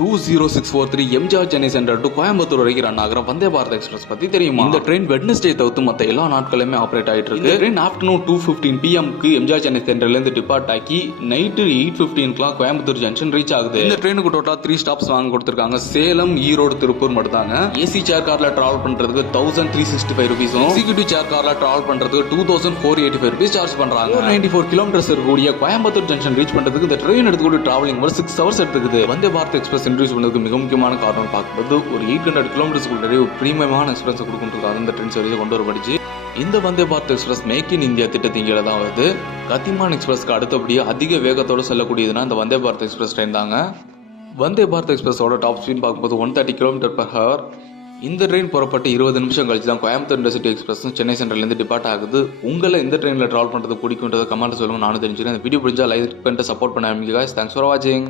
20643 MGR Chennai central to Coimbatore வரைக்கும் run ஆகிற வந்தே Bharat express பத்தி தெரியுமா? இந்த ட்ரெயின் வெட்னஸ்டே தவிர்த்து மத்த எல்லா நாட்களுமே ஆப்ரேட் ஆயிட்டு இருக்கு. Train afternoon 2:15 PM MGR Chennai சென்ட்ரல்ல இருந்து டிபார்ட் ஆகி நைட்டு 8:15 கோயம்புத்தூர் ஜங்ஷன் ரீச் ஆகுது. இந்த ட்ரெயினுக்கு டோட்டலா 3 ஸ்டாப்ஸ் வாங்க கொடுத்திருக்காங்க. சேலம், ஈரோடு, திருப்பூர் மட்டும் தாங்க. ஏசி சேர் கார்ல டிராவல் பண்றதுக்கு 1365 ரூபீஸும், எக்ஸிகியூட்டிவ் சேர் கார்ல டிராவல் பண்றதுக்கு 2485 ரூபீஸ் சார்ஜ் பண்றாங்க. 94 கிலோமீட்டர்ஸ் இருக்கக்கூடிய கோயம்புத்தூர் ஜங்ஷன் ரீச் பண்றதுக்கு இந்த ட்ரெயின் எடுத்துக்கூடிய டிராவலிங் ஒரு 6 ஹவர்ஸ் எடுத்துக்குது. வந்தே பாரத் எக்ஸ்பிரஸ் இன்ட்ரோடியூஸ் பண்ணதுக்கு மிக முக்கியமான காரணம் பார்க்கும்போது ஒரு 800 கிலோமீட்டர்ஸ்க்குள்ளே ஒரு பிரீமியமான எக்ஸ்பிரஸ் கொடுக்கறதுக்காக இந்த ட்ரெயின் சர்வீஸை கொண்டு வரப்படுச்சு. இந்த Vande Bharat express make in India திட்டத்தின் கீழே தான் வருது. கத்திமான் எக்ஸ்பிரஸ்க்கு அடுத்தபடியே அதிக வேகத்தோடு செல்லக்கூடியதுன்னா இந்த வந்தே பாரத் எக்ஸ்பிரஸ் ட்ரெயின் தாங்க. வந்தே பாரத் எக்ஸ்பிரஸோட டாப் ஸ்பீட் பார்க்கும்போது 130 km/h. இந்த ட்ரெயின் புறப்பட்டு 20 நிமிஷம் கழிச்சு தான் கோயம்புத்தூர் இன்டர்சிட்டி எக்ஸ்பிரஸ் சென்னை சென்ட்ரல்லேருந்து டிபார்ட் ஆகுது. உங்களை இந்த ட்ரெயினில் ட்ராவல் பண்ணுறது பிடிக்கும்ன்றதை கமெண்ட் சொல்லுங்க, நானும் தெரிஞ்சுக்கிறேன். இந்த வீடியோ பிடிச்சா லைக் பண்ணிட்டு சப்போர்ட் பண்ண ஆரம்பிங்க. தேங்க்ஸ் ஃபார் வாட்சிங்.